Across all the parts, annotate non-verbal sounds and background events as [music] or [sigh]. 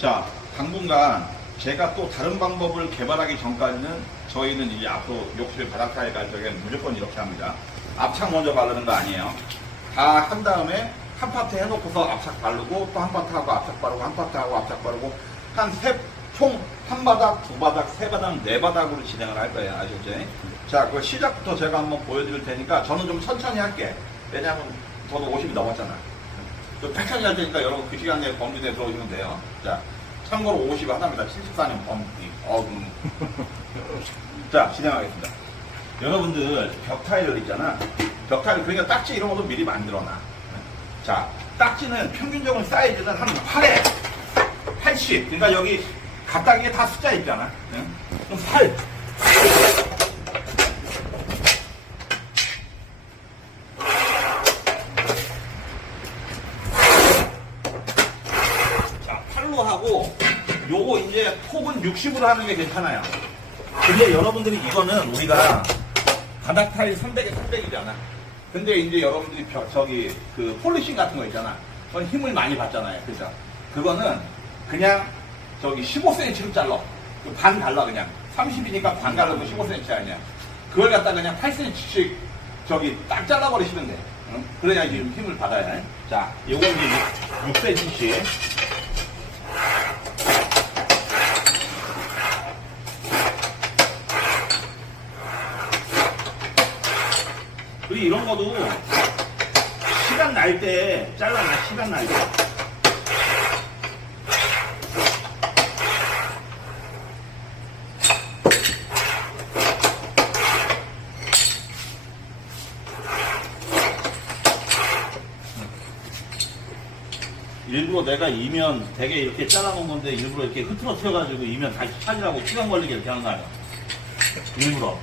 자, 당분간 제가 또 다른 방법을 개발하기 전까지는 저희는 이제 앞으로 욕실 바닥 타일 갈 적에 무조건 이렇게 합니다. 앞창 먼저 바르는 거 아니에요. 다 한 다음에 한 파트 해놓고서 앞착 바르고 또 한 파트 하고 앞착 바르고 한 파트 하고 앞착 바르고 한 세, 총한 바닥, 두 바닥, 세 바닥, 네 바닥으로 진행을 할 거예요. 아시겠죠? 자, 그 시작부터 제가 한번 보여드릴 테니까 저는 좀 천천히 할게. 왜냐면 저도 50이 넘었잖아. 저 천천히 할 테니까 여러분 그 시간에 범위 내에 들어오시면 돼요. 자, 참고로 50이 하나입니다. 74년 범위. 어, 음. [laughs] 자, 진행하겠습니다. 여러분들 벽 타일을 있잖아. 벽 타일, 그러니까 딱지 이런 것도 미리 만들어놔. 자, 딱지는 평균적인 사이즈는 한 8에 80. 그러니까 여기 가닥에 다 숫자 있잖아. 응? 그럼 8. 자, 8로 하고 요거 이제 폭은 60으로 하는 게 괜찮아요. 근데 여러분들이 이거는 우리가 바닥 타일 300에 300이잖아. 근데 이제 여러분들이 벼- 저기 그 폴리싱 같은 거 있잖아. 그건 힘을 많이 받잖아요. 그죠? 그거는 그냥 저기 15cm로 잘라. 그반 달라 그냥. 30이니까 반 달라도 15cm 아니야. 그걸 갖다 그냥 8cm씩 저기 딱 잘라버리시면 돼. 응? 그래야 지금 힘을 받아야 해. 자, 요거 이제 6cm씩. 그리고 이런 거도 시간 날 때 잘라놔 시간 날 때. 일부러 내가 이면 되게 이렇게 잘라놓은 건데 일부러 이렇게 흐트러뜨려가지고 이면 다시 찾으라고 시간 걸리게 이렇게 하는 거 아니야. 일부러.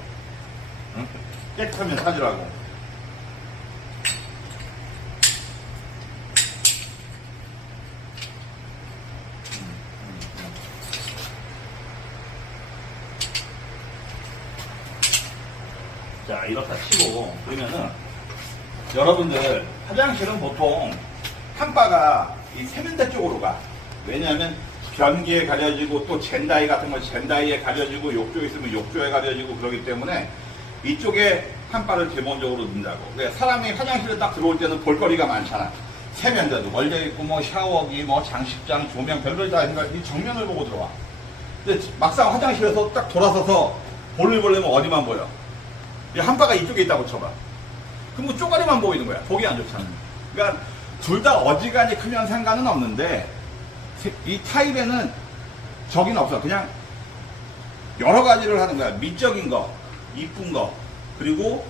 응? 깨끗하면 찾으라고. 자, 이렇다 치고, 그러면은, 여러분들, 화장실은 보통, 한바가 이 세면대 쪽으로 가. 왜냐하면, 변기에 가려지고, 또 젠다이 같은 거 젠다이에 가려지고, 욕조 있으면 욕조에 가려지고, 그러기 때문에, 이쪽에 한바를 기본적으로 넣는다고. 그러니까 사람이 화장실에 딱 들어올 때는 볼거리가 많잖아. 세면대도 걸려 있고, 뭐 샤워기, 뭐 장식장, 조명, 별별 다 있는 이 정면을 보고 들어와. 근데 막상 화장실에서 딱 돌아서서 볼일 보려면 어디만 보여? 이 한바가 이쪽에 있다고 쳐봐. 그럼 뭐 쪼가리만 보이는 거야. 보기 안 좋잖아. 그러니까 둘 다 어지간히 크면 상관은 없는데 세- 이 타일에는 적인 없어. 그냥 여러 가지를 하는 거야. 미적인 거, 이쁜 거, 그리고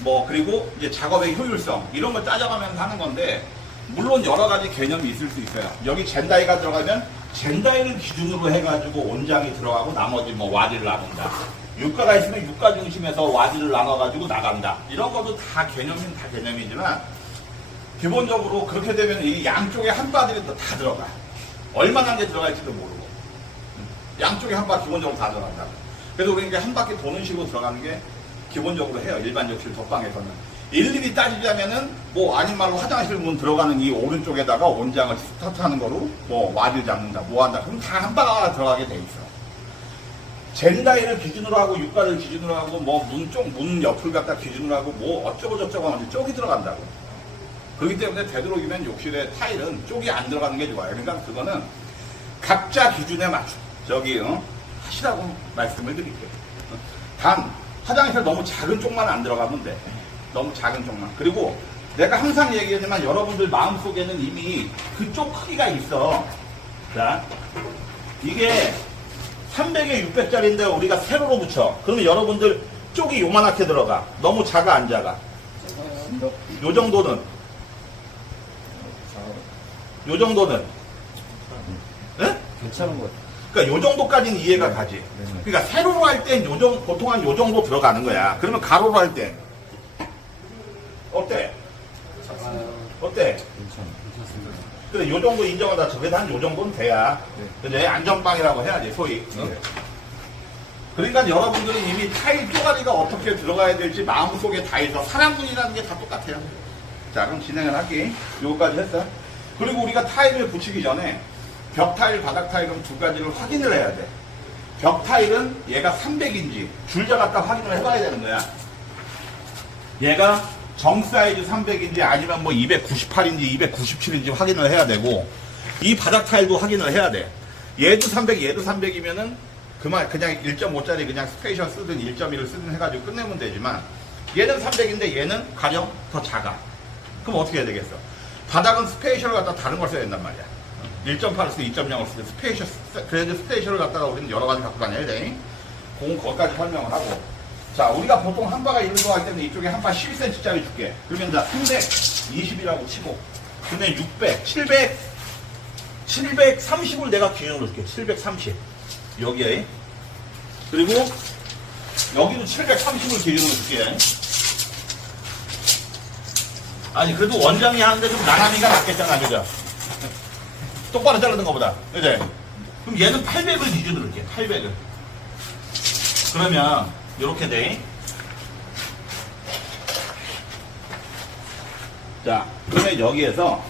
뭐 그리고 이제 작업의 효율성 이런 걸 따져가면서 하는 건데 물론 여러 가지 개념이 있을 수 있어요. 여기 젠다이가 들어가면 젠다이를 기준으로 해가지고 온장이 들어가고 나머지 뭐 와디를 나눈다. 유가가 있으면 유가 중심에서 와디를 나눠가지고 나간다. 이런 것도 다 개념은 다 개념이지만 기본적으로 그렇게 되면 이 양쪽에 한 바들이 다 들어가. 얼마나 게 들어갈지도 모르고. 양쪽에 한 바 기본적으로 다 들어간다. 그래서 우리는 이게 한 바퀴 도는 식으로 들어가는 게 기본적으로 해요. 일반 욕실 덮방에서는. 일일이 따지자면은 뭐 아닌 말로 화장실 문 들어가는 이 오른쪽에다가 온장을 스타트하는 거로 뭐 와드 잡는다, 뭐 한다. 그럼 다 한 바가 들어가게 돼 있어. 젠다이를 기준으로 하고 육가를 기준으로 하고 뭐 문 쪽, 문 옆을 갖다 기준으로 하고 뭐 어쩌고 저쩌고 하는데 쪽이 들어간다고. 그렇기 때문에 되도록이면 욕실에 타일은 쪽이 안 들어가는 게 좋아요. 그러니까 그거는 각자 기준에 맞춰. 저기, 어? 하시라고 말씀을 드릴게요. 어? 단, 화장실 너무 작은 쪽만 안 들어가면 돼. 너무 작은 쪽만. 그리고 내가 항상 얘기하지만 여러분들 마음속에는 이미 그쪽 크기가 있어. 자, 이게 300에 600짜리인데 우리가 세로로 붙여. 그러면 여러분들 쪽이 요만하게 들어가. 너무 작아, 안 작아? 요 정도는. 요 정도는. 예? 괜찮은 것 같아요. 그러니까 요 정도까지는 이해가 가지. 네네. 그러니까 세로로 할 땐 요 정도, 보통 한 요 정도 들어가는 거야. 그러면 가로로 할 때. 어때? 어때? 그래, 요 정도 인정하다. 저게도 한요 정도는 돼야. 네. 근데 안전빵이라고 해야지, 소위. 어? 네. 그러니까 여러분들은 이미 타일 쪼가리가 어떻게 들어가야 될지 마음속에 다 있어. 사람분이라는 게 다 똑같아요. 자, 그럼 진행을 할게. 요거까지 했어. 그리고 우리가 타일을 붙이기 전에 벽 타일, 바닥 타일 은 두 가지를 확인을 해야 돼. 벽 타일은 얘가 300인지 줄자 갖다 확인을 해봐야 되는 거야. 얘가 정 사이즈 300인지 아니면 뭐 298인지 297인지 확인을 해야 되고 이 바닥 타일도 확인을 해야 돼. 얘도 300, 얘도 300이면은 그만 그냥 1.5짜리 그냥 스페이셜 쓰든 1.1을 쓰든 해가지고 끝내면 되지만 얘는 300인데 얘는 가령 더 작아. 그럼 어떻게 해야 되겠어? 바닥은 스페이셜을 갖다 다른 걸 써야 된단 말이야. 1.8을 쓰든 2.0을 쓰든 스페이셜, 그래도 스페이셜을 갖다가 우리는 여러 가지 갖고 다녀야 돼. 공 거기까지 설명을 하고. 자, 우리가 보통 한 바가 있는 거할 때는 이쪽에 한바 12cm짜리 줄게. 그러면 자, 320이라고 치고. 근데 600, 700, 730을 내가 기준으로 줄게. 730. 여기에. 그리고 여기도 730을 기준으로 줄게. 아니, 그래도 원장이 하는데 좀 나나미가 낫겠잖아, 그죠? [laughs] 똑바로 자르는 것보다. 그죠? 그럼 얘는 800을 기준으로 줄게. 800을. 그러면 이렇게 돼. 자, 그러면 여기에서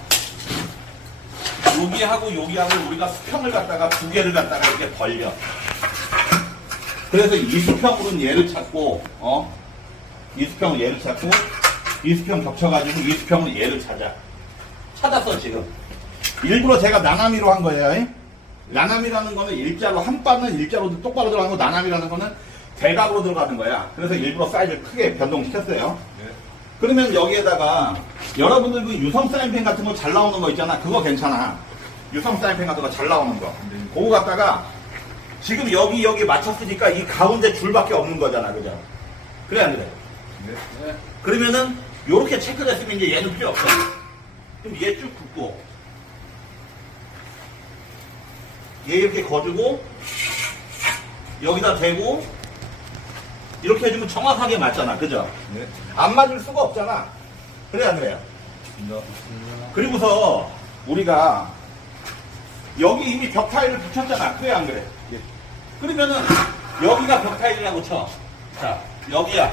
여기하고 여기하고 우리가 수평을 갖다가 두 개를 갖다가 이렇게 벌려. 그래서 이 수평으로는 얘를 찾고, 어? 이 수평은 얘를 찾고, 이 수평 겹쳐가지고 이 수평은 얘를 찾아. 찾았어, 지금. 일부러 제가 나나미로 한 거예요. 잉? 나나미라는 거는 일자로, 한 바는 일자로 똑바로 들어가는 거, 나나미라는 거는 대각으로 들어가는 거야. 그래서 일부러 사이즈를 크게 변동시켰어요. 그러면 여기에다가 여러분들 그 유성 사인펜 같은 거 잘 나오는 거 있잖아. 그거 괜찮아. 유성 사인펜 같은 거 잘 나오는 거. 그거 갖다가 지금 여기 여기 맞췄으니까 이 가운데 줄밖에 없는 거잖아. 그죠? 그래 안 그래? 네. 그러면은 요렇게 체크를 했으면 이제 얘는 필요 없어. 그럼 얘쭉 긋고 얘 이렇게 거두고 여기다 대고 이렇게 해주면 정확하게 맞잖아. 그죠? 네. 안 맞을 수가 없잖아. 그래 안 그래요? 네. 그리고서 우리가 여기 이미 벽 타일을 붙였잖아. 그래 안 그래? 예. 그러면은 여기가 벽 타일이라고 쳐. 자, 여기야.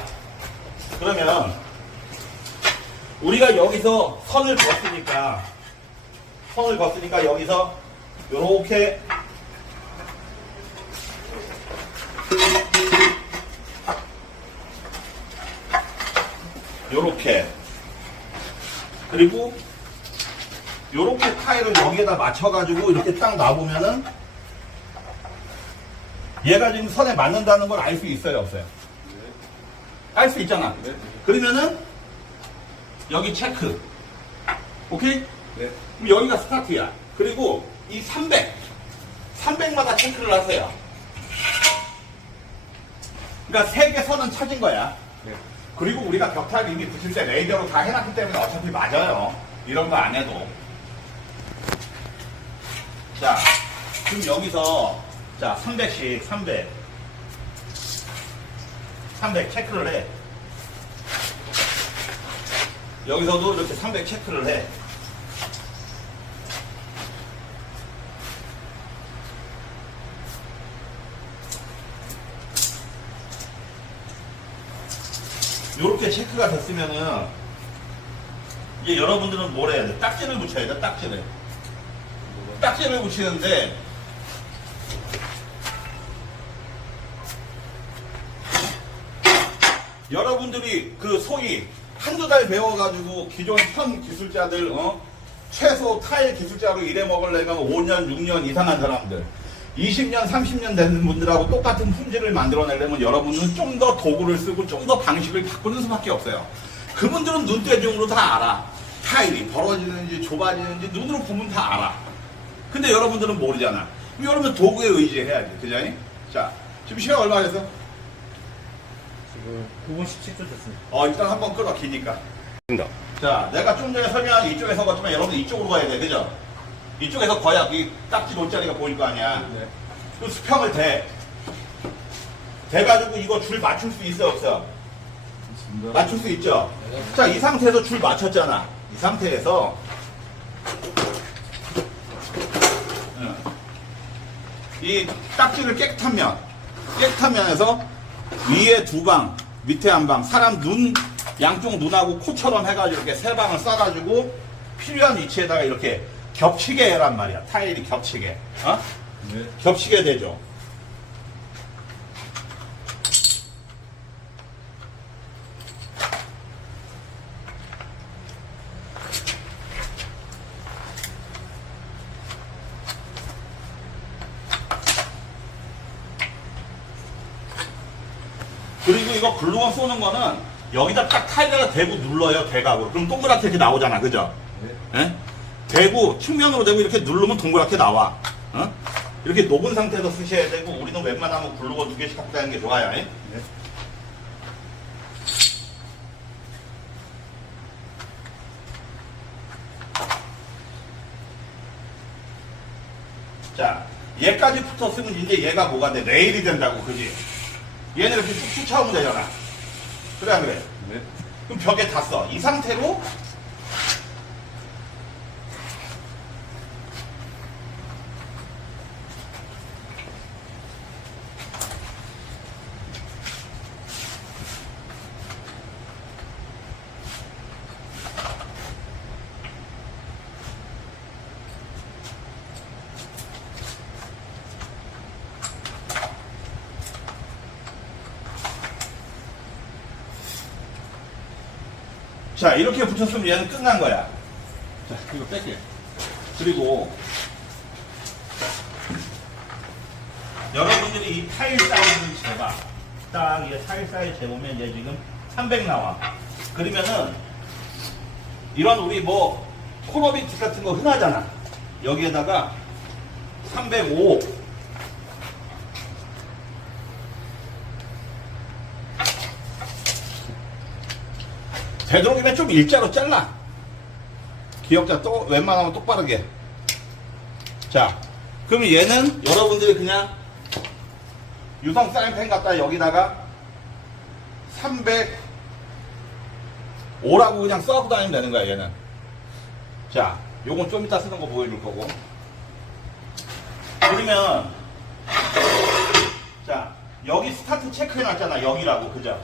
그러면 우리가 여기서 선을 그었으니까 선을 그었으니까 여기서 요렇게 요렇게 그리고 요렇게 타일을 여기에다 맞춰가지고 이렇게 딱 놔보면은 얘가 지금 선에 맞는다는 걸 알 수 있어요 없어요? 알 수 있잖아 네. 그러면은 여기 체크 오케이? 네. 그럼 여기가 스타트야 그리고 이 300 300마다 체크를 하세요 그러니까 세 개 선은 찾은 거야 네. 그리고 우리가 벽타를 이미 붙일 때 레이더로 다 해놨기 때문에 어차피 맞아요. 이런 거 안 해도. 자, 그럼 여기서, 자, 300씩, 300. 300 체크를 해. 여기서도 이렇게 300 체크를 해. 요렇게 체크가 됐으면은 이제 여러분들은 뭘 해야 돼? 딱지를 붙여야 돼, 딱지를. 딱지를 붙이는데 여러분들이 그 소위 한두 달 배워가지고 기존 현 기술자들, 어? 최소 타일 기술자로 일해 먹으려면 5년, 6년 이상한 사람들. 20년, 30년 된 분들하고 똑같은 품질을 만들어내려면 여러분은 좀 더 도구를 쓰고 좀 더 방식을 바꾸는 수밖에 없어요. 그분들은 눈대중으로 다 알아. 타일이 벌어지는지 좁아지는지 눈으로 보면 다 알아. 근데 여러분들은 모르잖아. 그럼 여러분 도구에 의지해야지. 그죠? 자, 지금 시간 얼마 됐어? 지금 9분 17초 됐습니다. 어, 일단 한번 끌어, 기니까. 자, 내가 좀 전에 설명한 이쪽에서 봤지만 여러분 이쪽으로 가야 돼. 그죠? 이쪽에서 거야 이 딱지 놓자리가 보일 거 아니야. 네. 그 수평을 대. 대가지고 이거 줄 맞출 수 있어, 없어? 맞출 수 있죠? 자, 이 상태에서 줄 맞췄잖아. 이 상태에서. 응. 이 딱지를 깨끗한 면, 깨끗한 면에서 위에 두 방, 밑에 한 방, 사람 눈, 양쪽 눈하고 코처럼 해가지고 이렇게 세 방을 쏴가지고 필요한 위치에다가 이렇게 겹치게 해란 말이야. 타일이 겹치게. 어? 네. 겹치게 되죠. 그리고 이거 글루건 쏘는 거는 여기다 딱 타일에다 대고 눌러요 대각으로 그럼 동그랗게 이렇게 나오잖아 그죠? 네. 예? 대고 측면으로 대고 이렇게 누르면 동그랗게 나와. 어? 이렇게 녹은 상태에서 쓰셔야 되고 우리는 웬만하면 글루건 두 개씩 갖고 다니는 게 좋아요. 예? 네. 자, 얘까지 붙었으면 이제 얘가 뭐가 돼? 레일이 된다고, 그지? 얘는 이렇게 쭉쭉 차오면 되잖아. 그래, 안 그래? 네. 그럼 벽에 닿어. 이 상태로 자, 이렇게 붙였으면 얘는 끝난 거야. 자, 이거 뺄게. 그리고 여러분들이 이 타일 사이즈를 재봐. 딱 이게 타일 사이즈 재보면 얘 지금 300 나와. 그러면은 이런 우리 뭐 코너비트 같은 거 흔하잖아. 여기에다가 305 되도록이면 좀 일자로 잘라. 기억자 또 웬만하면 똑바르게. 자, 그럼 얘는 여러분들이 그냥 유성 사인펜 갖다 여기다가 305라고 그냥 써고 다니면 되는 거야, 얘는. 자, 요건 좀 이따 쓰는 거 보여줄 거고. 그러면, 자, 여기 스타트 체크해 놨잖아, 여기라고, 그죠?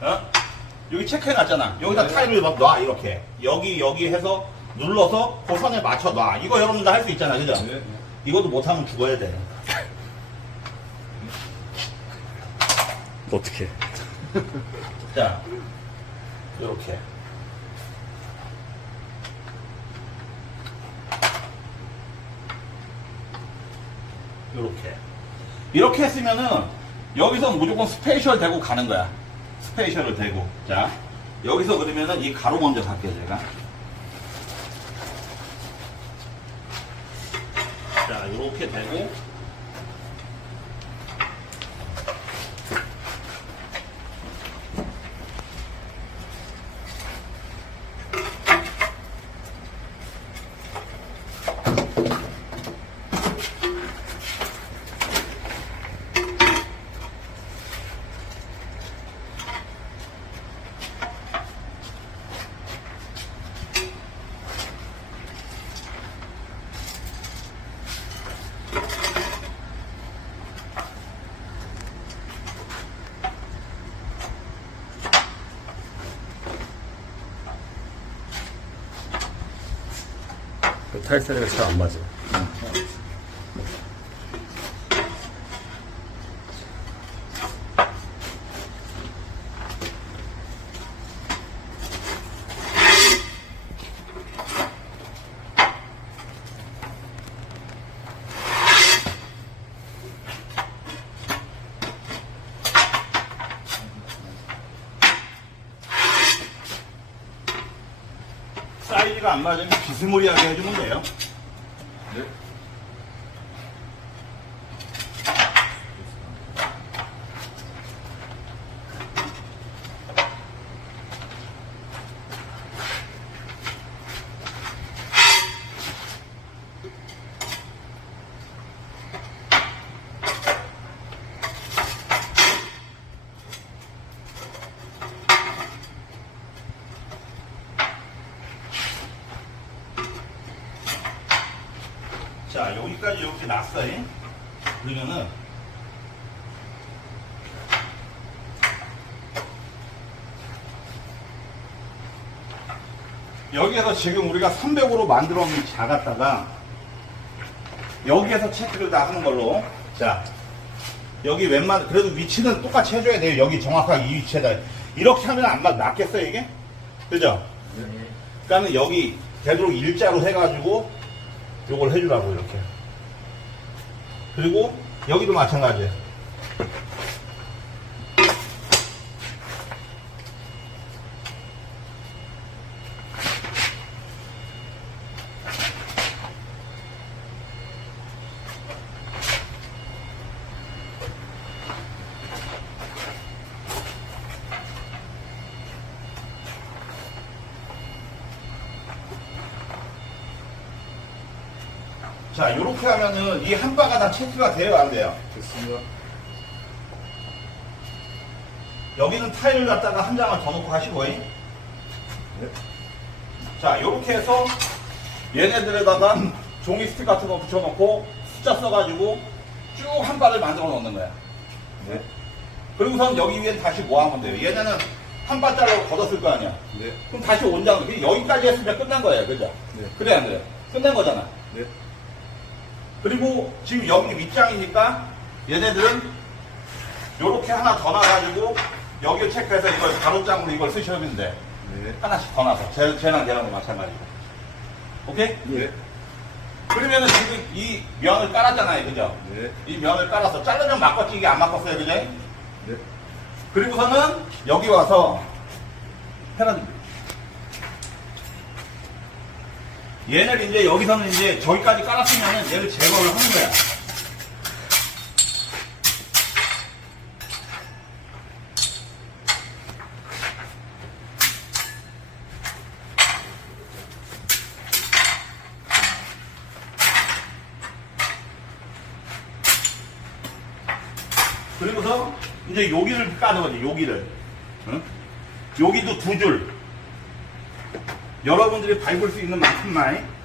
어? 여기 체크해 놨잖아. 여기다 네. 타일을 막 놔, 이렇게. 여기, 여기 해서 눌러서 그 선에 맞춰 놔. 이거 여러분들 할 수 있잖아, 그죠? 네. 이것도 못하면 죽어야 돼. 어떻게? 자, 요렇게. 요렇게. 이렇게 했으면은 여기서 무조건 스페이셜 대고 가는 거야. 스페이셜을 대고. 자, 여기서 그러면은 이 가로 먼저 갈게요, 제가. 자, 요렇게 대고. 타일사이즈가 잘 안 맞아. 사이즈가 안 맞으면 비스무리하게 해주면 돼요. 네. 자, 여기까지 이렇게 났어요. 그러면은 여기에서 지금 우리가 300으로 만들어 놓은 자 갖다가 여기에서 체크를 다 하는 걸로 자 여기 웬만 그래도 위치는 똑같이 해줘야 돼요 여기 정확하게 이 위치에다 이렇게 하면 안 맞, 맞겠어요 이게? 그죠? 그러니까는 여기 되도록 일자로 해가지고 요걸 해주라고 이렇게 그리고 여기도 마찬가지예요 자 요렇게 하면은 이 한 바가 다 체크가 돼요 안 돼요? 됐습니다. 여기는 타일을 갖다가 한 장을 더 놓고 하시고 잉? 네. 자 요렇게 해서 얘네들에다가 종이 스틱 같은 거 붙여놓고 숫자 써가지고 쭉 한 바를 만들어 놓는 거야 네. 그리고선 여기 위엔 다시 뭐 하면 돼요 얘네는 한 바짜리로 걷었을 거 아니야 네. 그럼 다시 원장 여기까지 했으면 끝난 거예요 그죠? 네. 그래 안 그래? 끝난 거잖아 네. 그리고 지금 여기 밑장이니까 얘네들은 요렇게 하나 더 놔가지고 여기를 체크해서 이걸 가로장으로 이걸 쓰시면 돼 네. 하나씩 더 놔서 쟤, 쟤랑 얘랑도 마찬가지고 오케이? 네. 그러면은 지금 이 면을 깔았잖아요 그죠? 네. 이 면을 깔아서 자르면 바꿨지 이게 안 바꿨어요 그죠? 네. 그리고서는 여기 와서 해라줍니다 얘를 이제 여기서는 이제 저기까지 깔았으면은 얘를 제거를 하는 거야 그리고서 이제 여기를 까는 거지, 여기를. 응? 여기도 두 줄. 여러분들이 밟을 수 있는 만큼만.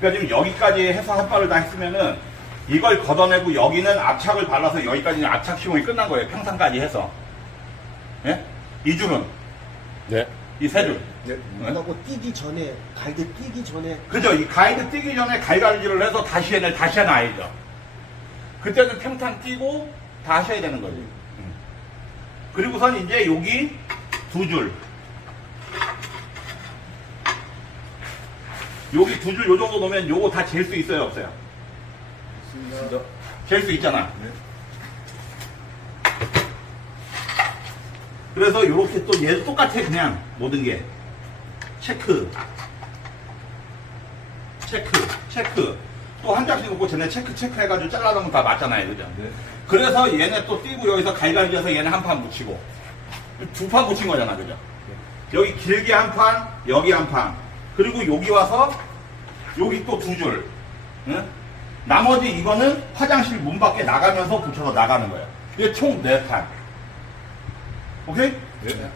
그러니까 지금 여기까지 해서 한 발을 다 했으면은 이걸 걷어내고 여기는 압착을 발라서 여기까지는 압착 시공이 끝난 거예요. 평상까지 해서. 예? 이 줄은, 네. 이 세 줄. 네. 끝나고 뛰기 전에 가이드 뛰기 전에 그죠? 이 가이드 뛰기 전에 갈갈질을 해서 다시 해낼, 다시 해놔야죠. 그때는 평탄 뛰고 다 하셔야 되는 거지. 음. 그리고선 이제 여기 두 줄. 여기 두 줄 요 정도 놓으면 요거 다 잴 수 있어요, 없어요? 잴 수 있잖아. 네. 그래서 이렇게 또 얘도 똑같아 그냥. 모든 게. 체크. 체크. 체크. 또 한 장씩 놓고 쟤네 체크 체크 해가지고 잘라놓으면 다 맞잖아요 그죠? 네. 그래서 얘네 또 띄고 여기서 갈갈져서 얘네 한 판 붙이고. 두 판 붙인 거잖아 그죠? 여기 길게 한 판 여기 한 판. 그리고 여기 와서 여기 또 두 줄 나머지 이거는 화장실 문 밖에 나가면서 붙여서 나가는 거예요 이게 총네판 오케이? 네.